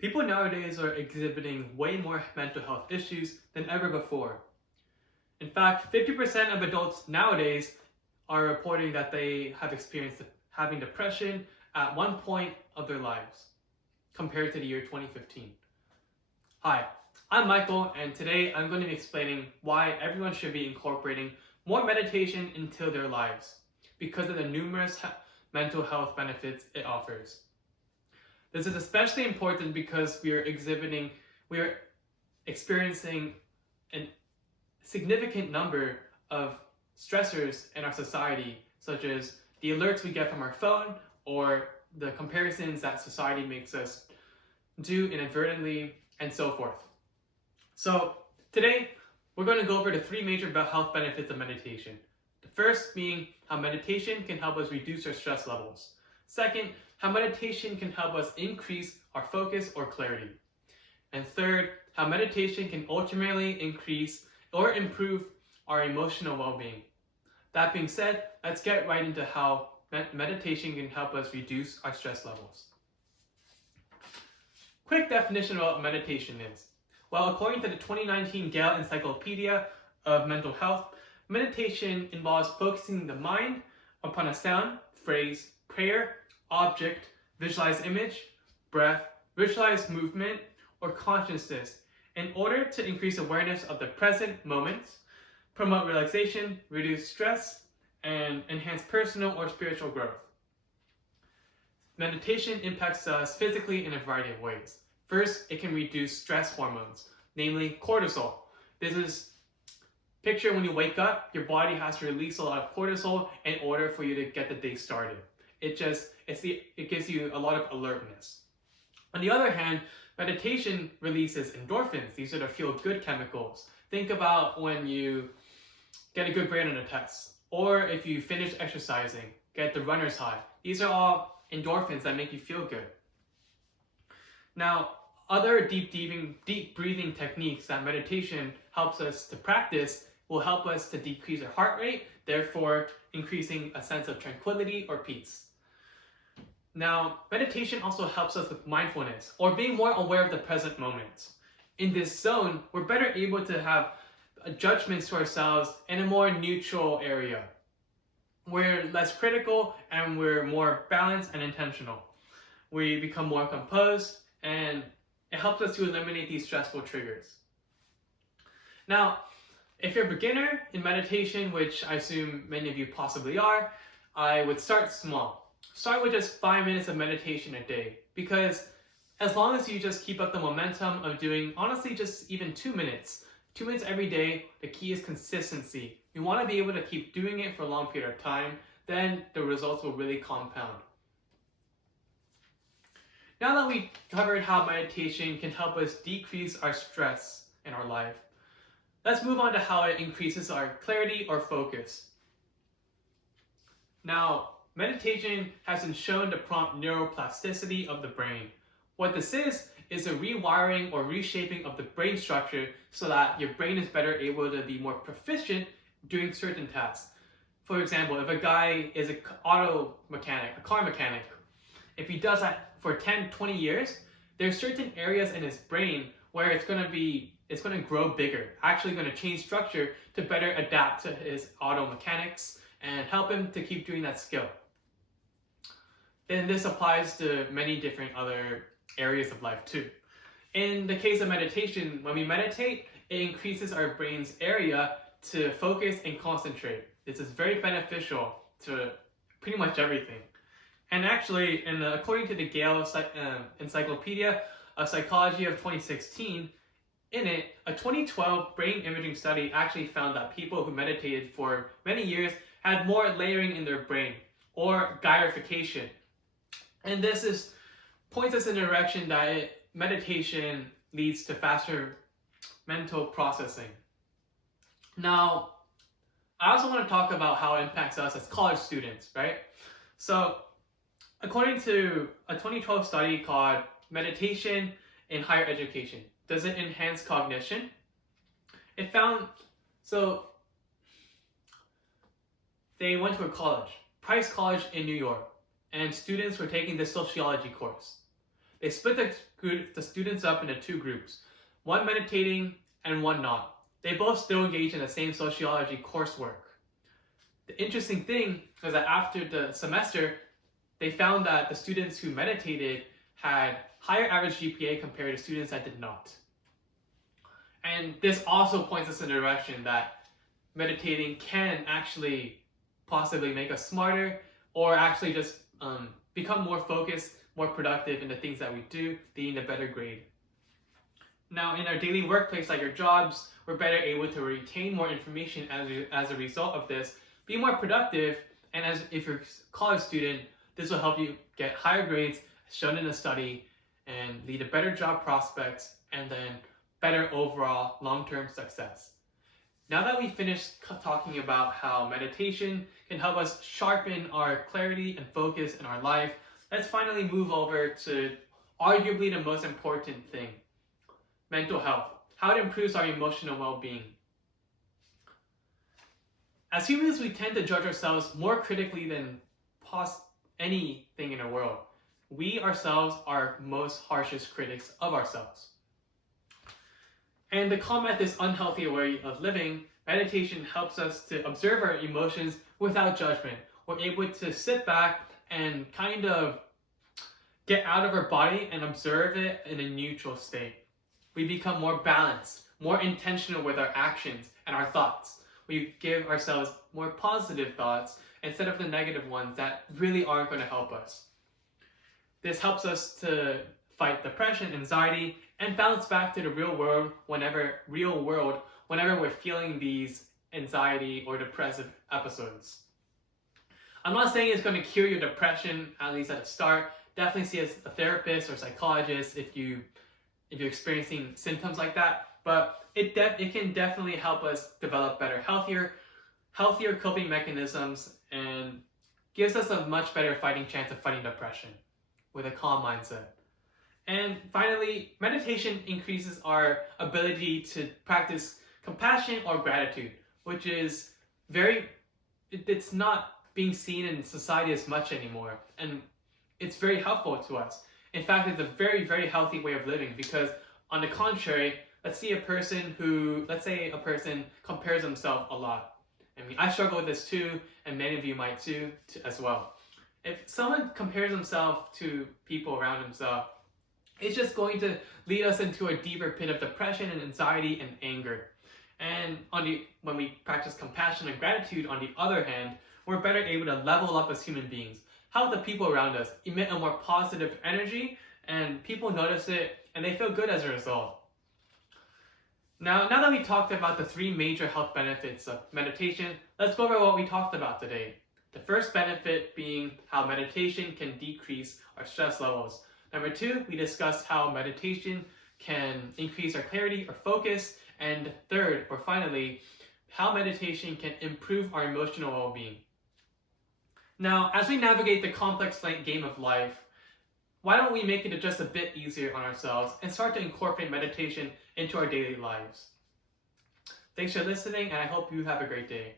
People nowadays are exhibiting way more mental health issues than ever before. In fact, 50% of adults nowadays are reporting that they have experienced having depression at one point of their lives, compared to the year 2015. Hi, I'm Michael, and today I'm going to be explaining why everyone should be incorporating more meditation into their lives because of the numerous mental health benefits it offers. This is especially important because we are experiencing a significant number of stressors in our society, such as the alerts we get from our phone or the comparisons that society makes us do inadvertently, and so forth. So today, we're going to go over the three major health benefits of meditation. The first being how meditation can help us reduce our stress levels. Second, how meditation can help us increase our focus or clarity. And third, how meditation can ultimately increase or improve our emotional well-being. That being said, let's get right into how meditation can help us reduce our stress levels. Quick definition of what meditation is. Well, according to the 2019 Gale Encyclopedia of Mental Health, meditation involves focusing the mind upon a sound, phrase, prayer, object, visualized image, breath, visualized movement, or consciousness in order to increase awareness of the present moment, promote relaxation, reduce stress, and enhance personal or spiritual growth. Meditation impacts us physically in a variety of ways. First, it can reduce stress hormones, namely cortisol. This is, picture when you wake up, your body has to release a lot of cortisol in order for you to get the day started. It gives you a lot of alertness. On the other hand, meditation releases endorphins. These are the feel-good chemicals. Think about when you get a good grade on a test, or if you finish exercising, get the runner's high. These are all endorphins that make you feel good. Now, other deep breathing techniques that meditation helps us to practice will help us to decrease our heart rate, therefore increasing a sense of tranquility or peace. Now, meditation also helps us with mindfulness, or being more aware of the present moment. In this zone, we're better able to have judgments to ourselves in a more neutral area. We're less critical and we're more balanced and intentional. We become more composed, and it helps us to eliminate these stressful triggers. Now, if you're a beginner in meditation, which I assume many of you possibly are, I would start small. Start with just 5 minutes of meditation a day, because as long as you just keep up the momentum of doing, honestly, just even 2 minutes every day, the key is consistency. You want to be able to keep doing it for a long period of time, then the results will really compound. Now that we've covered how meditation can help us decrease our stress in our life, let's move on to how it increases our clarity or focus. Now, meditation has been shown to prompt neuroplasticity of the brain. What this is a rewiring or reshaping of the brain structure so that your brain is better able to be more proficient doing certain tasks. For example, if a guy is a car mechanic, if he does that for 10-20 years, there's certain areas in his brain where it's going to grow bigger, actually going to change structure to better adapt to his auto mechanics and help him to keep doing that skill. And this applies to many different other areas of life too. In the case of meditation, when we meditate, it increases our brain's area to focus and concentrate. This is very beneficial to pretty much everything. And actually, according to the Gale Encyclopedia of Psychology of 2016, in it, a 2012 brain imaging study actually found that people who meditated for many years had more layering in their brain, or gyrification. And this points us in the direction that meditation leads to faster mental processing. Now, I also want to talk about how it impacts us as college students, right? So, according to a 2012 study called Meditation in Higher Education, does it enhance cognition? It found, they went to a college, Price College in New York, and students were taking the sociology course. They split the students up into two groups, one meditating and one not. They both still engage in the same sociology coursework. The interesting thing was that after the semester, they found that the students who meditated had higher average GPA compared to students that did not. And this also points us in the direction that meditating can actually possibly make us smarter, or actually just become more focused, more productive in the things that we do, leading to better grade. Now, in our daily workplace, like our jobs, we're better able to retain more information as a result of this, be more productive, and if you're a college student, this will help you get higher grades, shown in a study, and lead to better job prospects, and then better overall long-term success. Now that we finished talking about how meditation can help us sharpen our clarity and focus in our life, let's finally move over to arguably the most important thing, mental health, how it improves our emotional well-being. As humans, we tend to judge ourselves more critically than anything in the world. We ourselves are most harshest critics of ourselves. And to combat this unhealthy way of living, meditation helps us to observe our emotions without judgment. We're able to sit back and kind of get out of our body and observe it in a neutral state. We become more balanced, more intentional with our actions and our thoughts. We give ourselves more positive thoughts instead of the negative ones that really aren't going to help us. This helps us to fight depression, anxiety, and bounce back to the real world whenever we're feeling these anxiety or depressive episodes. I'm not saying it's going to cure your depression, at least at the start. Definitely see a therapist or psychologist if you're experiencing symptoms like that. But it can definitely help us develop better, healthier coping mechanisms, and gives us a much better fighting chance of fighting depression with a calm mindset. And finally, meditation increases our ability to practice compassion or gratitude, which is it's not being seen in society as much anymore. And it's very helpful to us. In fact, it's a very, very healthy way of living, because on the contrary, let's say a person compares himself a lot. I mean, I struggle with this too, and many of you might too as well. If someone compares himself to people around himself, it's just going to lead us into a deeper pit of depression and anxiety and anger. And when we practice compassion and gratitude, on the other hand, we're better able to level up as human beings. Help the people around us emit a more positive energy, and people notice it and they feel good as a result. Now that we talked about the three major health benefits of meditation, let's go over what we talked about today. The first benefit being how meditation can decrease our stress levels. Number 2, we discussed how meditation can increase our clarity or focus. And third, or finally, how meditation can improve our emotional well-being. Now, as we navigate the complex game of life, why don't we make it just a bit easier on ourselves and start to incorporate meditation into our daily lives? Thanks for listening, and I hope you have a great day.